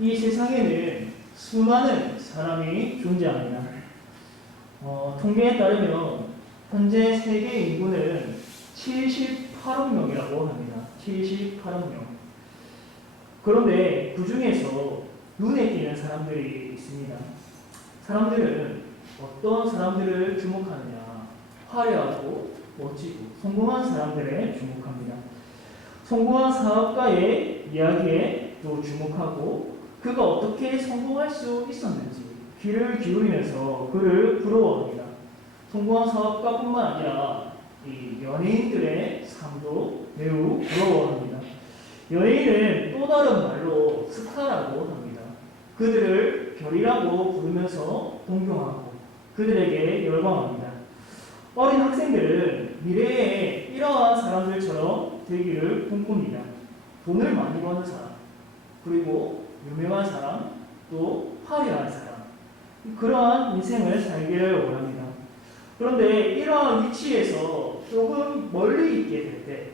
이 세상에는 수많은 사람이 존재합니다. 통계에 따르면 현재 세계 인구는 78억 명이라고 합니다. 78억 명. 그런데 그 중에서 눈에 띄는 사람들이 있습니다. 사람들은 어떤 사람들을 주목하느냐? 화려하고 멋지고 성공한 사람들에 주목합니다. 성공한 사업가의 이야기에 또 주목하고 그가 어떻게 성공할 수 있었는지 귀를 기울이면서 그를 부러워합니다. 성공한 사업가뿐만 아니라 이 연예인들의 삶도 매우 부러워합니다. 연예인은 또 다른 말로 스타라고 합니다. 그들을 별이라고 부르면서 동경하고 그들에게 열광합니다. 어린 학생들은 미래에 이러한 사람들처럼 되기를 꿈꿉니다. 돈을 많이 버는 사람, 그리고 유명한 사람, 또 화려한 사람, 그러한 인생을 살기를 원합니다. 그런데 이러한 위치에서 조금 멀리 있게 될 때,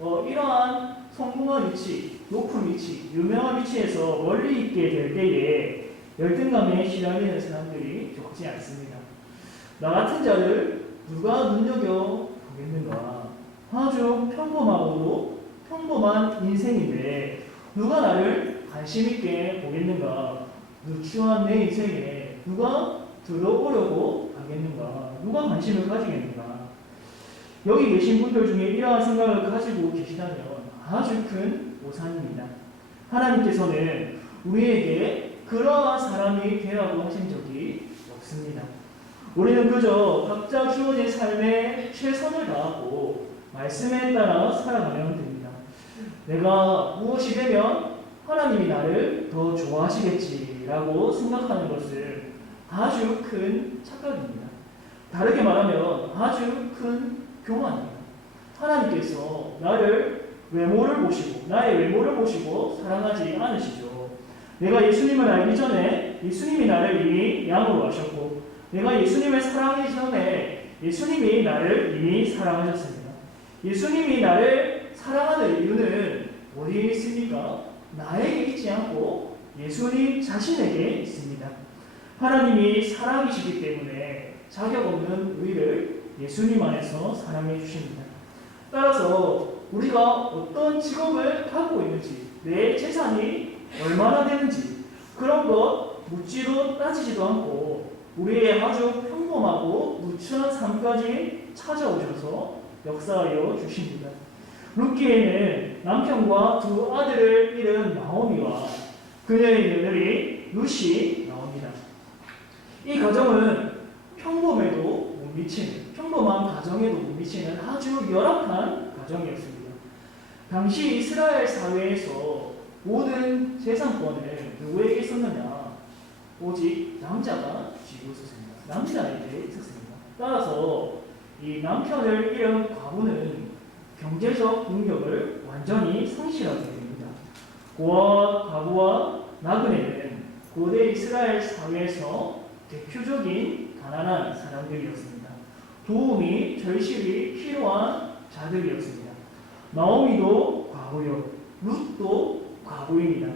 이러한 성공한 위치, 높은 위치, 유명한 위치에서 멀리 있게 될 때에 열등감에 시달리는 사람들이 적지 않습니다. 나 같은 자를 누가 눈여겨보겠는가? 아주 평범하고도 평범한 인생인데 누가 나를 관심있게 보겠는가? 누추한 내 인생에 누가 들어오려고 하겠는가? 누가 관심을 가지겠는가? 여기 계신 분들 중에 이러한 생각을 가지고 계시다면 아주 큰 오산입니다. 하나님께서는 우리에게 그러한 사람이 되라고 하신 적이 없습니다. 우리는 그저 각자 주어진 삶에 최선을 다하고 말씀에 따라 살아가면 됩니다. 내가 무엇이 되면 하나님이 나를 더 좋아하시겠지라고 생각하는 것은 아주 큰 착각입니다. 다르게 말하면 아주 큰 교만입니다. 하나님께서 나를 나의 외모를 보시고 사랑하지 않으시죠. 내가 예수님을 알기 전에 예수님이 나를 이미 양으로 하셨고 내가 예수님을 사랑하기 전에 예수님이 나를 이미 사랑하셨습니다. 예수님이 나를 사랑하는 이유는 어디에 있습니까? 나에게 있지 않고 예수님 자신에게 있습니다. 하나님이 사랑이시기 때문에 자격 없는 우리를 예수님 안에서 사랑해 주십니다. 따라서 우리가 어떤 직업을 갖고 있는지, 내 재산이 얼마나 되는지 그런 것 묻지도 따지지도 않고 우리의 아주 평범하고 누추한 삶까지 찾아오셔서 역사하여 주십니다. 룻기에는 남편과 두 아들을 잃은 나오미와 그녀의 며느리 룻이 나옵니다. 이 가정은 평범한 가정에도 못 미치는 아주 열악한 가정이었습니다. 당시 이스라엘 사회에서 모든 재산권을 누구에게 있었느냐? 오직 남자가 쥐고 있었습니다. 남자에게 있었습니다. 따라서 이 남편을 잃은 과부는 경제적 능력을 완전히 상실하게 됩니다. 과부와 나그네는 고대 이스라엘 사회에서 대표적인 가난한 사람들이었습니다. 도움이 절실히 필요한 자들이었습니다. 나오미도 과부요, 룻도 과부입니다.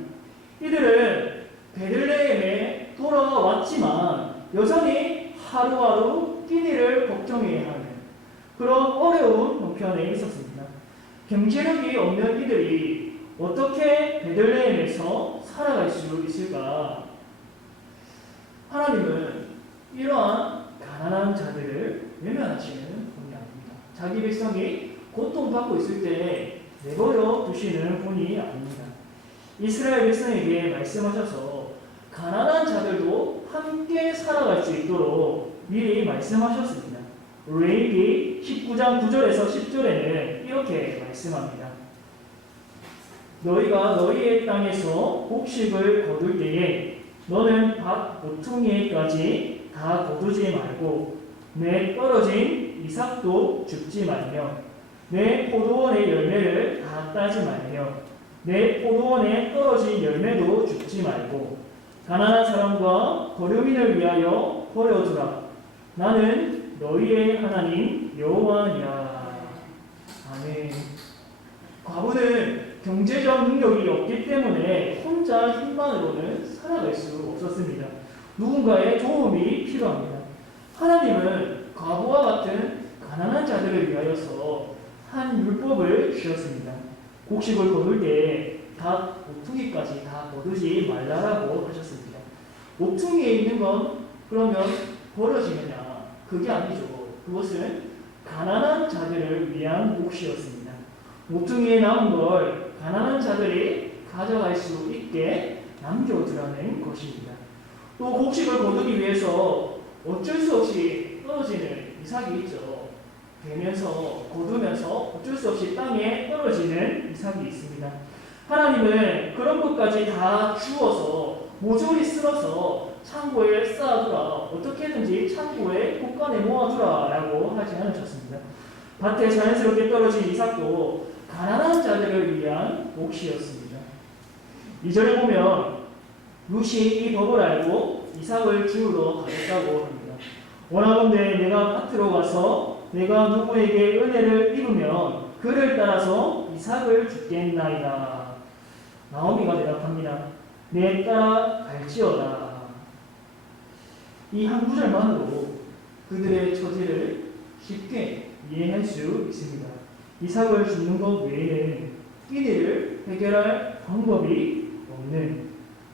이들은 베들레헴에 돌아왔지만 여전히 하루하루 끼니를 걱정해야 하는 그런 어려운 형편에 있었습니다. 경제력이 없는 이들이 어떻게 베들레헴에서 살아갈 수 있을까? 하나님은 이러한 가난한 자들을 외면하시는 분이 아닙니다. 자기 백성이 고통받고 있을 때 내버려 두시는 분이 아닙니다. 이스라엘 백성에게 말씀하셔서 가난한 자들도 함께 살아갈 수 있도록 미리 말씀하셨습니다. 레위기 19장 9절에서 10절에는 이렇게 말씀합니다. 너희가 너희의 땅에서 곡식을 거둘 때에 너는 밭 모퉁이에까지 다 거두지 말고 내 떨어진 이삭도 줍지 말며 내 포도원의 열매를 다 따지 말며 내 포도원에 떨어진 열매도 줍지 말고 가난한 사람과 거류민을 위하여 버려두라. 나는 너희의 하나님 여호와니라. 아멘. 과부는 경제적 능력이 없기 때문에 혼자 힘만으로는 살아갈 수 없었습니다. 누군가의 도움이 필요합니다. 하나님은 과부와 같은 가난한 자들을 위하여서 한 율법을 주셨습니다. 곡식을 거둘 때 각 모퉁이까지 다 거두지 말라라고 하셨습니다. 모퉁이에 있는 건 그러면 벌어지느냐? 그게 아니죠. 그것은 가난한 자들을 위한 몫이었습니다. 모퉁이에 남은 걸 가난한 자들이 가져갈 수 있게 남겨두라는 것입니다. 또 곡식을 거두기 위해서 어쩔 수 없이 떨어지는 이삭이 있죠. 되면서 거두면서 어쩔 수 없이 땅에 떨어지는 이삭이 있습니다. 하나님은 그런 것까지 다 주어서 모조리 쓸어서 창고에 쌓아두라, 어떻게든지 창고에 곳간에 모아두라 라고 하지 않으셨습니다. 밭에 자연스럽게 떨어진 이삭도 가난한 자들을 위한 몫이었습니다. 2절에 보면 룻이 이 법을 알고 이삭을 주우러 가겠다고 합니다. 원하건대 내가 밭으로 가서 내가 누구에게 은혜를 입으면 그를 따라서 이삭을 주겠나이다. 나오미가 대답합니다. 내 따라 갈지어다. 이 한 구절만으로 그들의 처지를 쉽게 이해할 수 있습니다. 이삭을 줍는 것 외에는 이들을 해결할 방법이 없는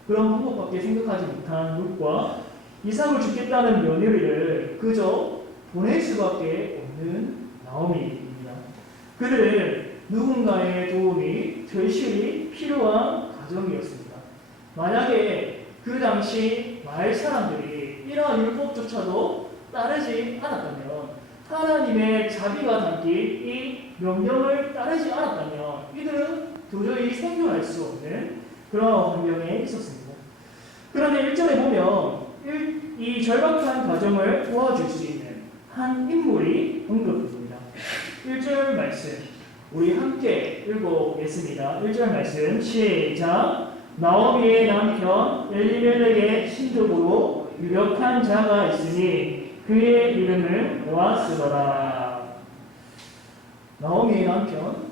그런 방법밖에 생각하지 못한 룻과 이삭을 주겠다는 며느리를 그저 보낼 수밖에 없는 나오미입니다. 그들은 누군가의 도움이 절실히 필요한 가정이었습니다. 만약에 그 당시 마을 사람들이 이러한 율법조차도 따르지 않았다면, 하나님의 자비가 담긴 이 명령을 따르지 않았다면 이들은 도저히 생존할 수 없는 그런 환경에 있었습니다. 그런데 1절에 보면 이 절박한 가정을 도와줄 수 있는 한 인물이 언급됩니다. 1절 말씀 우리 함께 읽어보겠습니다. 1절 말씀 시작. 나오미의 남편 엘리멜렉의 신족으로 유력한 자가 있으니 그의 이름은 보아스더라. 나오미의 남편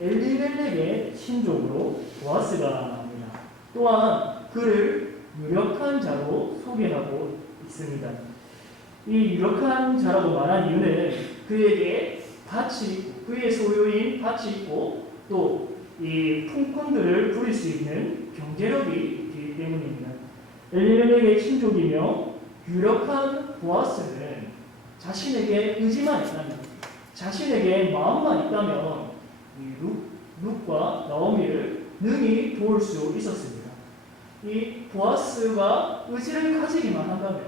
엘리멜렉의 신족으로 보아스가 나옵니다. 또한 그를 유력한 자로 소개하고 있습니다. 이 유력한 자라고 말한 이유는 그에게 밭이 있고 그의 소유인 밭이 있고 또 이 품꾼들을 부릴 수 있는 경제력이 있기 때문입니다. 엘리멜렉의 친족이며 유력한 보아스는 자신에게 의지만 있다면, 자신에게 마음만 있다면 룻과 나오미를 능히 도울 수 있었습니다. 이 보아스가 의지를 가지기만 한다면,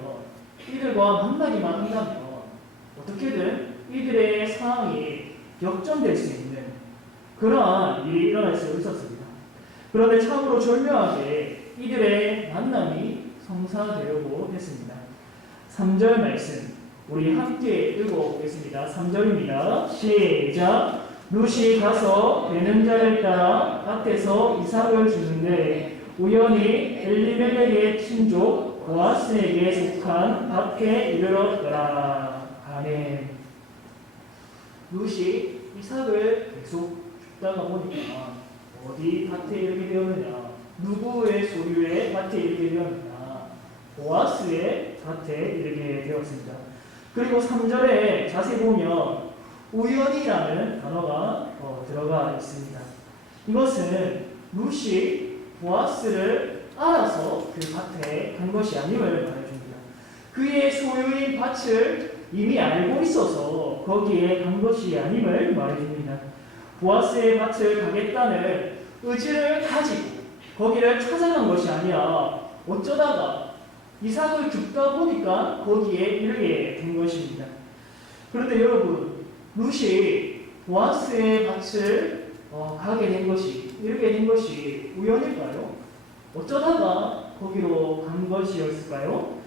이들과 만나기만 한다면 어떻게든 이들의 상황이 역전될 수 있는 그러한 일이 일어날 수 있었습니다. 그런데 참으로 절묘하게 이들의 만남이 성사되려고 했습니다. 3절 말씀 우리 함께 읽어보겠습니다. 3절입니다. 시작. 룻이 가서 되는 자를 따라 밭에서 이삭을 주는데 우연히 엘리멜렉의 친족 보아스에게 속한 밭에 이르렀더라. 아멘. 룻이 이삭을 계속 줍다가 보니까 어디 밭에 이르게 되었느냐, 누구의 소유의 밭에 이르게 되었느냐, 보아스의 밭에 이르게 되었습니다. 그리고 3절에 자세히 보면 우연이라는 단어가 들어가 있습니다. 이것은 룻이 보아스를 알아서 그 밭에 간 것이 아님을 말해줍니다. 그의 소유인 밭을 이미 알고 있어서 거기에 간 것이 아님을 말해줍니다. 보아스의 밭을 가겠다는 의지를 가지고 거기를 찾아간 것이 아니라 어쩌다가 이삭을 줍다 보니까 거기에 이르게 된 것입니다. 그런데 여러분, 룻이 보아스의 밭을 가게 된 것이, 이르게 된 것이 우연일까요? 어쩌다가 거기로 간 것이었을까요?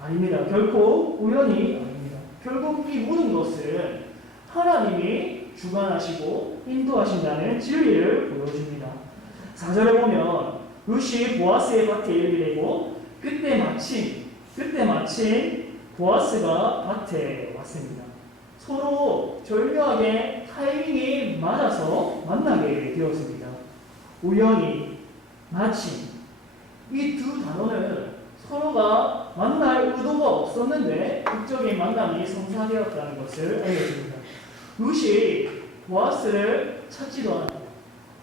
아닙니다. 결코 우연이 아닙니다. 결국 이 모든 것은 하나님이 주관하시고 인도하신다는 진리를 보여줍니다. 4절에 보면 룻이 보아스의 밭에 이르게 되고 그때 마침 보아스가 밭에 왔습니다. 서로 절묘하게 타이밍이 맞아서 만나게 되었습니다. 우연히, 마침 이 두 단어는 서로가 만날 의도가 없었는데 극적인 만남이 성사되었다는 것을 알려줍니다. 룻이 보아스를 찾지도 않았고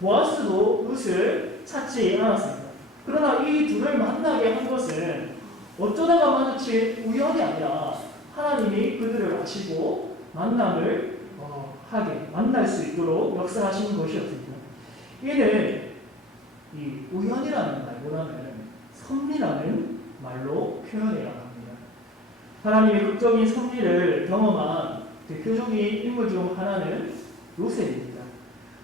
보아스도 룻을 찾지 않았습니다. 그러나 이 둘을 만나게 한 것은 어쩌다가 마주친 우연이 아니라 하나님이 그들을 아시고 만남을 만날 수 있도록 역사하신 것이었습니다. 이는 이 우연이라는 말보다는 섭리라는 말로 표현해야 합니다. 하나님의 극적인 섭리를 경험한 대표적인 인물 중 하나는 요셉입니다.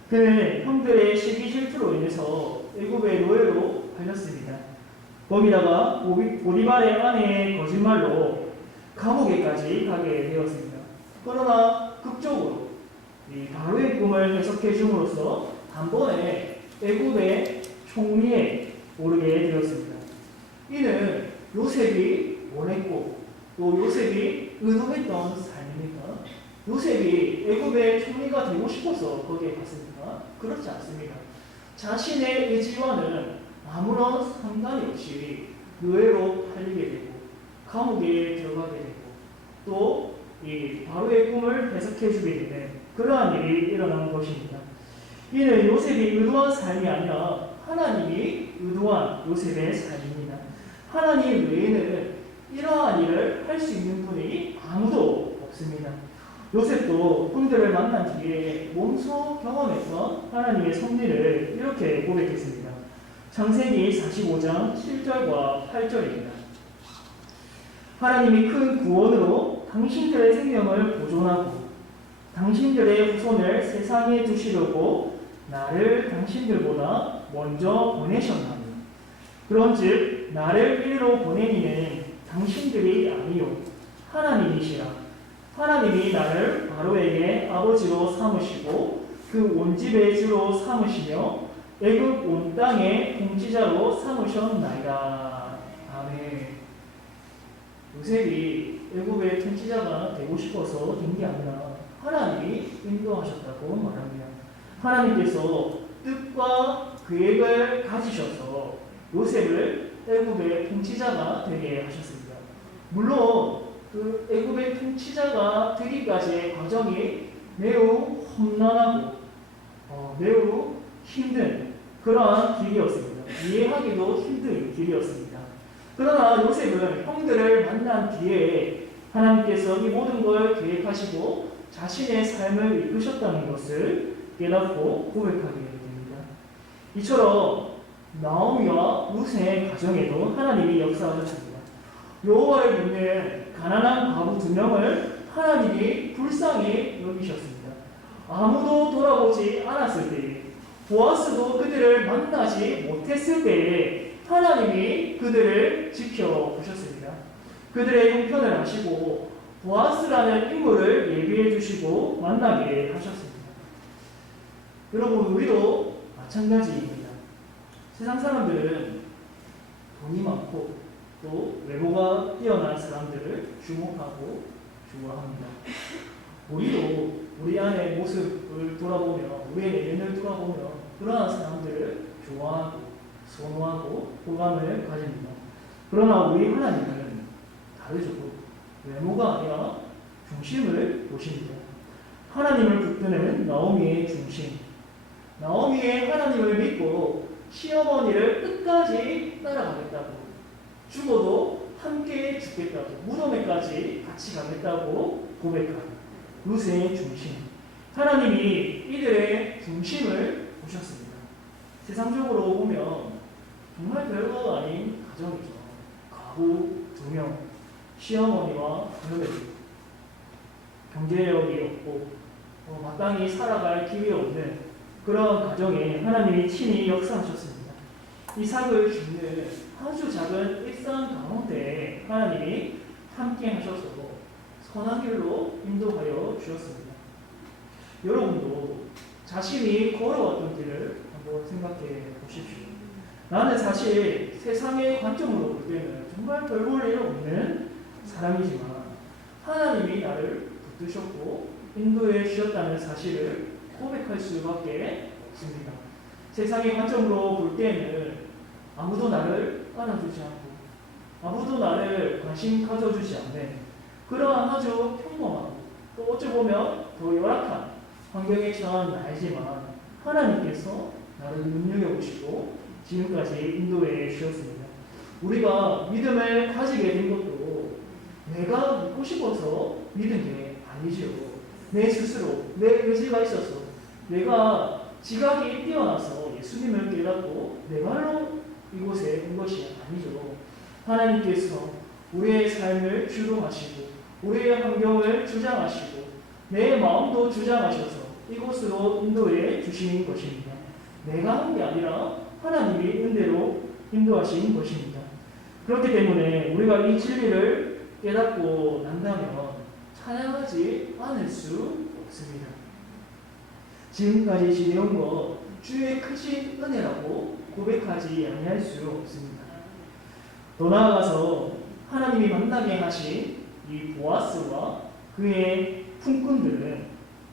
그는 형들의 시기 질투로 인해서 애굽의 노예로 팔렸습니다. 거기다가 보디발의 아내의 거짓말로 감옥에까지 가게 되었습니다. 그러나 극적으로 이 바로의 꿈을 해석해 줌으로써 단번에 애굽의 총리에 오르게 되었습니다. 이는 요셉이 원했고 또 요셉이 의도했던 삶입니까? 요셉이 애굽의 총리가 되고 싶어서 거기에 갔습니까? 그렇지 않습니다. 자신의 의지와는 아무런 상관이 없이 노예로 팔리게 되고 감옥에 들어가게 되고 또 이 바로의 꿈을 해석해 주게 되는 그러한 일이 일어난 것입니다. 이는 요셉이 의도한 삶이 아니라 하나님이 의도한 요셉의 삶입니다. 하나님 외에는 이러한 일을 할 수 있는 분이 아무도 없습니다. 요셉도 형들을 만난 뒤에 몸소 경험했던 하나님의 섭리를 이렇게 고백했습니다. 창세기 45장 7절과 8절입니다. 하나님이 큰 구원으로 당신들의 생명을 보존하고 당신들의 후손을 세상에 두시려고 나를 당신들보다 먼저 보내셨나니 그런즉 나를 이리로 보내니는 당신들이 아니요 하나님이시라. 하나님이 나를 바로에게 아버지로 삼으시고 그 온 집의 주로 삼으시며 애굽 온 땅의 통치자로 삼으셨나이다. 아멘. 요셉이 애굽의 통치자가 되고 싶어서 된 게 아니라 하나님이 인도하셨다고 말합니다. 하나님께서 뜻과 계획을 가지셔서 요셉을 애굽의 통치자가 되게 하셨습니다. 물론 그 애굽의 통치자가 되기까지의 과정이 매우 험난하고 매우 힘든 그러한 길이었습니다. 이해하기도 힘든 길이었습니다. 그러나 요셉은 형들을 만난 뒤에 하나님께서 이 모든 걸 계획하시고 자신의 삶을 이끄셨다는 것을 깨닫고 고백하게 됩니다. 이처럼 나오미와 룻의 가정에도 하나님이 역사하셨습니다. 여호와를 믿는 가난한 과부 2명을 하나님이 불쌍히 여기셨습니다. 아무도 돌아보지 않았을 때에 보아스도 그들을 만나지 못했을 때에 하나님이 그들을 지켜보셨습니다. 그들의 형편을 아시고 보아스라는 인물을 예비해 주시고 만나게 하셨습니다. 여러분 우리도 마찬가지입니다. 세상 사람들은 돈이 많고 또 외모가 뛰어난 사람들을 주목하고 좋아합니다. 우리도 우리 안의 모습을 돌아보며 우리의 내면을 돌아보며 그러한 사람들을 좋아하고 선호하고 호감을 가집니다. 그러나 우리 하나님은 다르죠. 외모가 아니라 중심을 보십니다. 하나님을 붙드는 나오미의 중심. 나오미의 하나님을 믿고 시어머니를 끝까지 따라가겠다고 죽어도 함께 죽겠다고 무덤에까지 같이 가겠다고 고백한 룻의 중심. 하나님이 이들의 중심을 보셨습니다. 세상적으로 보면 정말 별거 아닌 가정이죠. 가부 2명, 시어머니와 며느리, 경제력이 없고 마땅히 살아갈 기회 없는 그런 가정에 하나님이 친히 역사하셨습니다. 이삭을 죽는 아주 작은 일상 가운데 하나님이 함께 하셔서 선한 길로 인도하여 주셨습니다. 여러분도 자신이 걸어왔던 길을 한번 생각해 보십시오. 나는 사실 세상의 관점으로 볼 때는 정말 별 볼 일 없는 사람이지만 하나님이 나를 붙드셨고 인도해 주셨다는 사실을 고백할 수밖에 없습니다. 세상의 관점으로 볼 때는 아무도 나를 알아주지 않고 아무도 나를 관심 가져주지 않는 그러한 아주 평범하고 또 어찌 보면 더 열악한 환경에 처한 나이지만 하나님께서 나를 눈여겨보시고 지금까지 인도해 주셨습니다. 우리가 믿음을 가지게 된 것도 내가 믿고 싶어서 믿은 게 아니지요. 내 스스로 내 의지가 있어서 내가 지각이 뛰어나서 예수님을 깨닫고 내 발로 이곳에 온 것이 아니죠. 하나님께서 우리의 삶을 주도하시고 우리의 환경을 주장하시고 내 마음도 주장하셔서 이곳으로 인도해 주신 것입니다. 내가 한 게 아니라 하나님이 은혜로 인도하신 것입니다. 그렇기 때문에 우리가 이 진리를 깨닫고 난다면 찬양하지 않을 수 없습니다. 지금까지 지내온 것 주의 크신 은혜라고 고백하지 아니할 수 없습니다. 더 나아가서 하나님이 만나게 하신 이 보아스와 그의 품꾼들은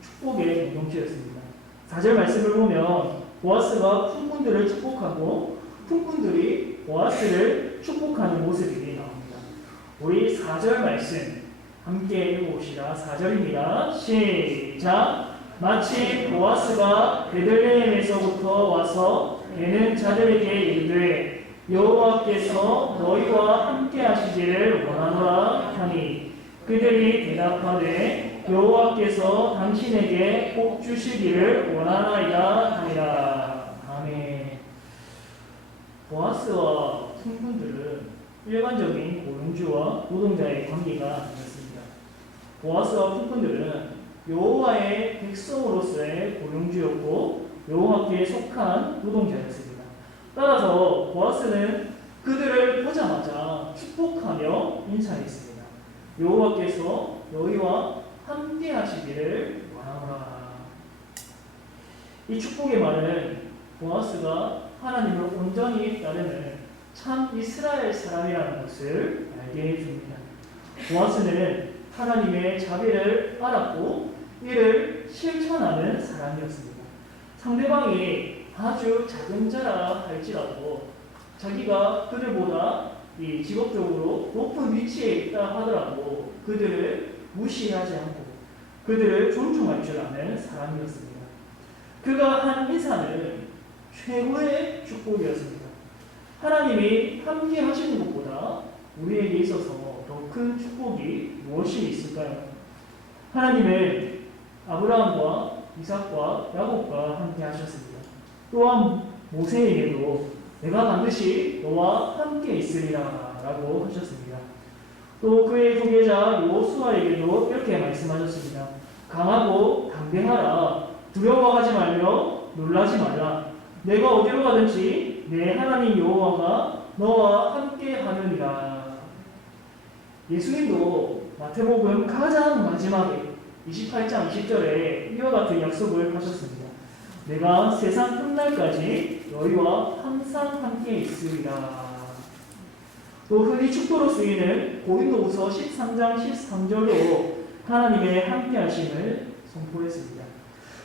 축복의 공동체였습니다. 4절 말씀을 보면 보아스가 품꾼들을 축복하고 품꾼들이 보아스를 축복하는 모습이 나옵니다. 우리 4절 말씀 함께 읽어봅시다. 4절입니다. 시작! 마치 보아스가 베들레헴에서부터 와서 베는 자들에게 이르되 여호와께서 너희와 함께 하시기를 원하노라 하니 그들이 대답하되 여호와께서 당신에게 복 주시기를 원하나이다 하니라. 아멘. 보아스와 품꾼들은 일반적인 고용주와 노동자의 관계가 아니었습니다. 보아스와 품꾼들은 여호와의 백성으로서의 고용주였고 여호와께 속한 노동자였습니다. 따라서 보아스는 그들을 보자마자 축복하며 인사했습니다. 여호와께서 너희와 함께 하시기를 원하노라. 이 축복의 말은 보아스가 하나님을 온전히 따르는 참 이스라엘 사람이라는 것을 알게 해줍니다. 보아스는 하나님의 자비를 알았고 이를 실천하는 사람이었습니다. 상대방이 아주 작은 자라 할지라도 자기가 그들보다 이 직업적으로 높은 위치에 있다 하더라도 그들을 무시하지 않고 그들을 존중할 줄 아는 사람이었습니다. 그가 한 인사는 최고의 축복이었습니다. 하나님이 함께 하시는 것보다 우리에게 있어서 더 큰 축복이 무엇이 있을까요? 하나님은 아브라함과 이삭과 야곱과 함께 하셨습니다. 또한 모세에게도 내가 반드시 너와 함께 있으리라 라고 하셨습니다. 또 그의 후계자 여호수아에게도 이렇게 말씀하셨습니다. 강하고 담대하라. 두려워하지 말며 놀라지 말라. 내가 어디로 가든지 내 하나님 여호와가 너와 함께 하느니라. 예수님도 마태복음 가장 마지막에 28장 20절에 이와 같은 약속을 하셨습니다. 내가 세상 끝날까지 너희와 항상 함께 있으리라. 또 흔히 축도로 쓰이는 고린도후서 13장 13절로 하나님의 함께하심을 선포했습니다.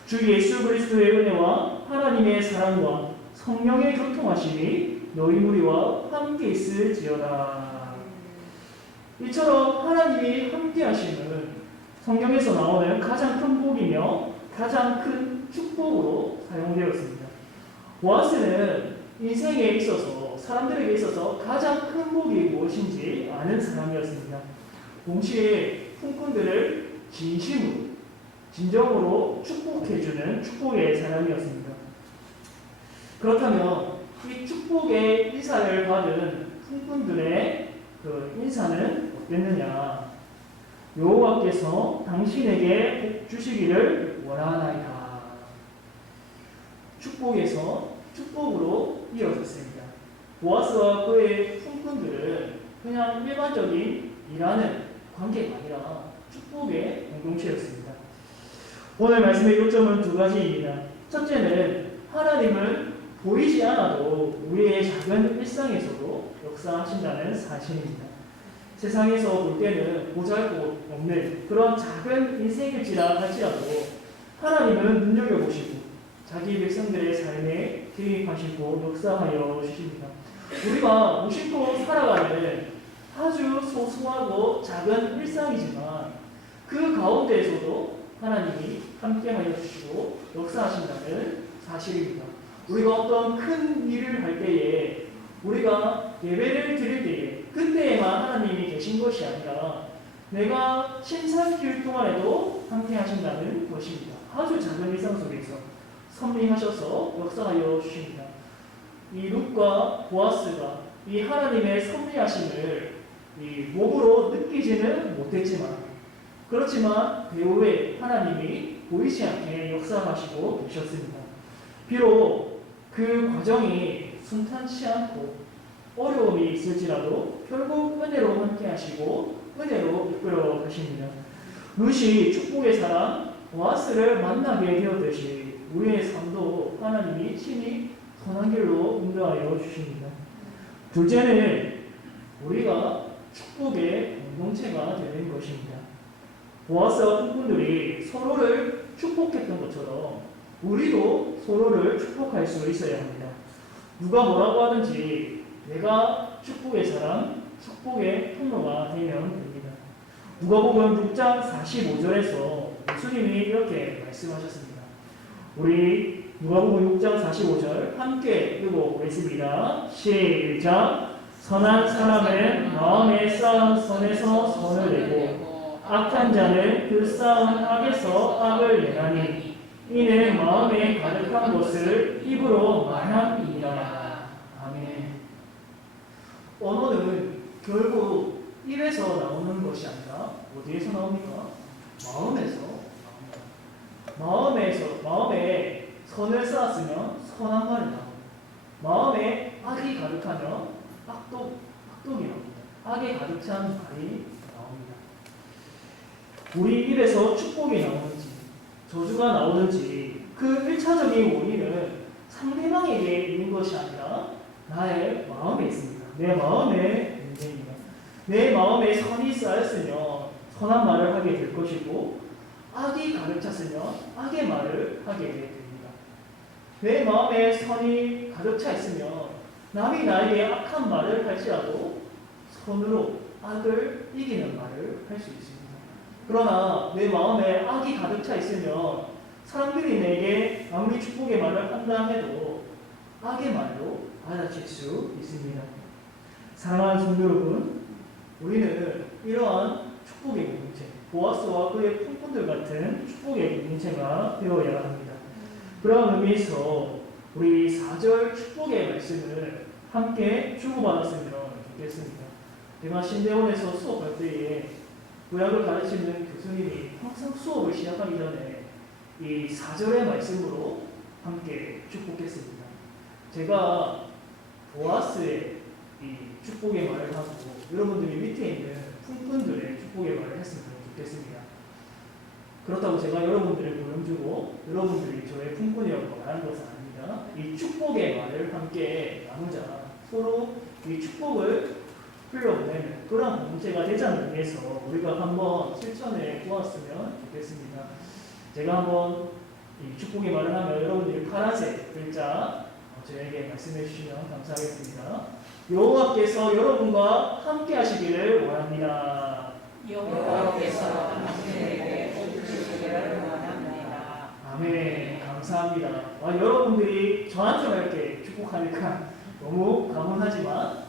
주 예수 그리스도의 은혜와 하나님의 사랑과 성령의 교통하심이 너희 무리와 함께 있을지어다. 이처럼 하나님이 함께하심은 성경에서 나오는 가장 큰 복이며 가장 큰 축복으로 사용되었습니다. 보아스는 인생에 있어서 사람들에게 있어서 가장 큰 복이 무엇인지 아는 사람이었습니다. 동시에 품꾼들을 진심으로 진정으로 축복해주는 축복의 사람이었습니다. 그렇다면 이 축복의 인사를 받은 품꾼들의 그 인사는 어땠느냐? 여호와께서 당신에게 복 주시기를 원하나이다. 축복에서 축복으로 이어졌습니다. 보아스와 그의 품꾼들은 그냥 일반적인 일하는 관계가 아니라 축복의 공동체였습니다. 오늘 말씀의 요점은 두 가지입니다. 첫째는 하나님은 보이지 않아도 우리의 작은 일상에서도 역사하신다는 사실입니다. 세상에서 볼 때는 보잘것없는 그런 작은 인생일지라 할지라도 하나님은 눈여겨보시고 자기 백성들의 삶에 개입하시고 역사하여 주십니다. 우리가 무심코 살아가는 아주 소소하고 작은 일상이지만 그 가운데에서도 하나님이 함께하여 주시고 역사하신다는 사실입니다. 우리가 어떤 큰 일을 할 때에 우리가 예배를 드릴 때에 그때에만 하나님이 계신 것이 아니라 내가 신살길 동안에도 함께 하신다는 것입니다. 아주 작은 일상 속에서 섭리하셔서 역사하여 주십니다. 이 룻과 보아스가 이 하나님의 섭리하심을 이 몸으로 느끼지는 못했지만 그렇지만 배후에 하나님이 보이지 않게 역사하시고 계셨습니다. 비록 그 과정이 순탄치 않고 어려움이 있을지라도 결국 은혜로 함께 하시고 은혜로 이끌어 가십니다. 룻이 축복의 사람 보아스를 만나게 되었듯이 우리의 삶도 하나님이 친히 선한 길로 인도하여 주십니다. 둘째는 우리가 축복의 공동체가 되는 것입니다. 보아스와 품꾼들이 서로를 축복했던 것처럼 우리도 서로를 축복할 수 있어야 합니다. 누가 뭐라고 하든지 내가 축복의 사람, 축복의 통로가 되면 됩니다. 누가복음 6장 45절에서 예수님이 이렇게 말씀하셨습니다. 우리 누가복음 6장 45절 함께 읽어보겠습니다. 시작. 선한 사람은 마음에 쌓은 선에서 선을 내고 악한 자는 그 쌓은 악에서 악을 내나니 이는 마음에 가득한 것을 입으로 말함이니라. 아멘. 언어는 결국 입에서 나오는 것이 아니라 어디에서 나옵니까? 마음에서 나옵니다. 마음에 선을 쌓았으면 선한 말이 나옵니다. 마음에 악이 가득하면 악독이 나옵니다. 악에 가득 찬 말이 나옵니다. 우리 입에서 축복이 나오는지 저주가 나오는지 그 1차적인 원인은 상대방에게 있는 것이 아니라 나의 마음에 있습니다. 내 마음의 문제입니다. 내 마음에 선이 쌓였으면 선한 말을 하게 될 것이고 악이 가득 찼으면 악의 말을 하게 됩니다. 내 마음에 선이 가득 차 있으면 남이 나에게 악한 말을 할지라도 선으로 악을 이기는 말을 할 수 있습니다. 그러나 내 마음에 악이 가득 차 있으면 사람들이 내게 아무리 축복의 말을 한다 해도 악의 말로 받아칠 수 있습니다. 사랑하는 성도 여러분, 우리는 이러한 축복의 공동체, 보아스와 그의 품꾼들 같은 축복의 공동체가 되어야 합니다. 그런 의미에서 우리 4절 축복의 말씀을 함께 주고받았으면 좋겠습니다. 제가 신대원에서 수업할 때에 구약을 가르치는 교수님이 항상 수업을 시작하기 전에 이 4절의 말씀으로 함께 축복했습니다. 제가 보아스의 이 축복의 말을 하고 여러분들이 밑에 있는 품꾼들의 축복의 말을 했으면 좋겠습니다. 그렇다고 제가 여러분들을 보여주고 여러분들이 저의 품꾼이라고 말하는 것은 아닙니다. 이 축복의 말을 함께 나누자 서로 이 축복을 흘려보내는 그런 공동체가 되자는 의미에서 우리가 한번 실천해 보았으면 좋겠습니다. 제가 한번 이 축복의 말을 하면 여러분들이 파란색 글자 저에게 말씀해 주시면 감사하겠습니다. 여호와께서 여러분과 함께 하시기를 원합니다. 여호와께서 당신에게 해주시기를 원합니다. 아멘. 감사합니다. 여러분들이 저한테 이렇게 축복하니까 너무 감사하지만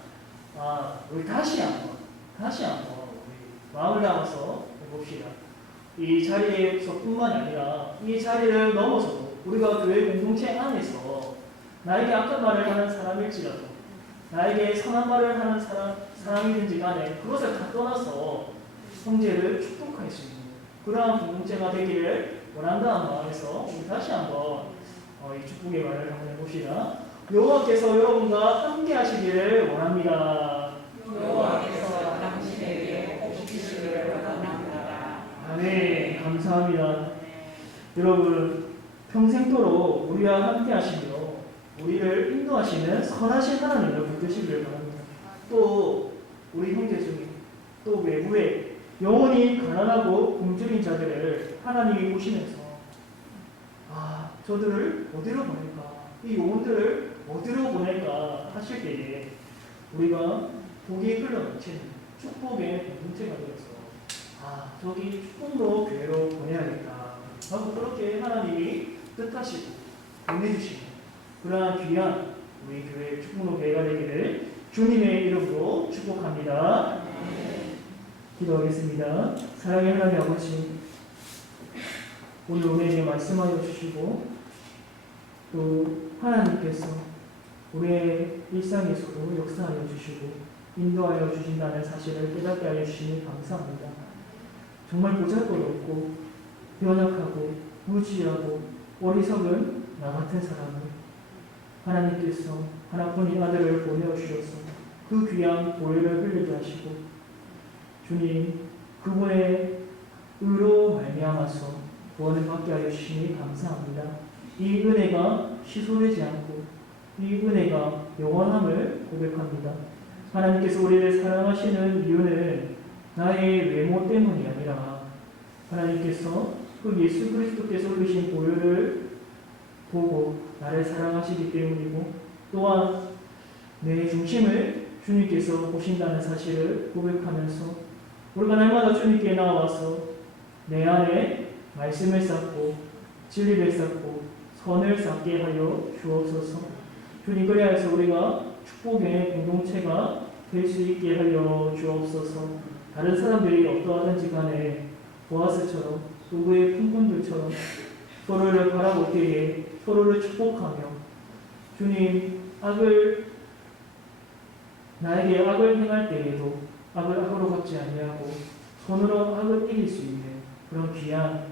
우리 다시 한번 우리 마음을 담아서 해봅시다. 이 자리에서 뿐만 아니라 이 자리를 넘어서도 우리가 교회 공동체 안에서 나에게 악한 말을 하는 사람일지라도 나에게 선한 말을 하는 사람이든지 간에 그것을 다 떠나서 형제를 축복할 수 있는 그러한 공동체가 되기를 원한다는 마음에서 우리 다시 한번 이 축복의 말을 한번 해봅시다. 여호와께서 여러분과 함께 하시기를 원합니다. 여호와께서 당신에게 해주시기를 원합니다. 아멘. 감사합니다. 여러분 평생도록 우리와 함께 하시며 우리를 인도하시는 선하신 하나님을 붙드시기를 바랍니다. 또 우리 형제 중에 또 외부에 영혼이 가난하고 굶주린 자들을 하나님이 보시면서 저들을 어디로 보낼까 이 영혼들을 어디로 보낼까 하실 때에 우리가 복이 흘러넘치는 축복의 공동체가 되어서 저기 축복로 교회로 보내야겠다 하고 그렇게 하나님이 뜻하시고 보내주시는 그러한 귀한 우리 교회 축복로 교회가 되기를 주님의 이름으로 축복합니다. 기도하겠습니다. 사랑의 하나님 아버지, 오늘 우리에게 말씀하여 주시고 또 하나님께서 우리의 일상에서도 역사하여 주시고 인도하여 주신다는 사실을 깨닫게 하여 주시니 감사합니다. 정말 보잘것없고 연약하고 무지하고 어리석은 나 같은 사람을 하나님께서 하나뿐인 아들을 보내주셔서 그 귀한 보혈을 흘리게 하시고 주님 그분의 의로 말미암아서 구원을 받게 하여 주시니 감사합니다. 이 은혜가 희소되지 않고 이 은혜가 영원함을 고백합니다. 하나님께서 우리를 사랑하시는 이유는 나의 외모 때문이 아니라 하나님께서 그 예수 그리스도께서 흘리신 보혈을 보고 나를 사랑하시기 때문이고 또한 내 중심을 주님께서 보신다는 사실을 고백하면서 우리가 날마다 주님께 나와서 내 안에 말씀을 쌓고 진리를 쌓고 선을 쌓게 하여 주옵소서. 주님 그리하여서 우리가 축복의 공동체가 될 수 있게 하여 주옵소서. 다른 사람들이 어떠하든지 간에 보아스처럼 또 그의 품꾼들처럼 서로를 바라볼 때에 서로를 축복하며 주님 나에게 악을 행할 때에도 악을 악으로 갚지 아니하고 손으로 악을 이길 수 있는 그런 귀한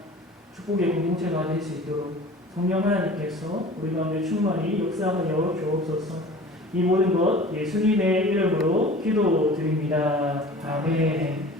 축복의 공동체가 될 수 있도록 성령 하나님께서 우리 가운데 충만히 역사하여 주옵소서. 이 모든 것 예수님의 이름으로 기도드립니다. 아멘.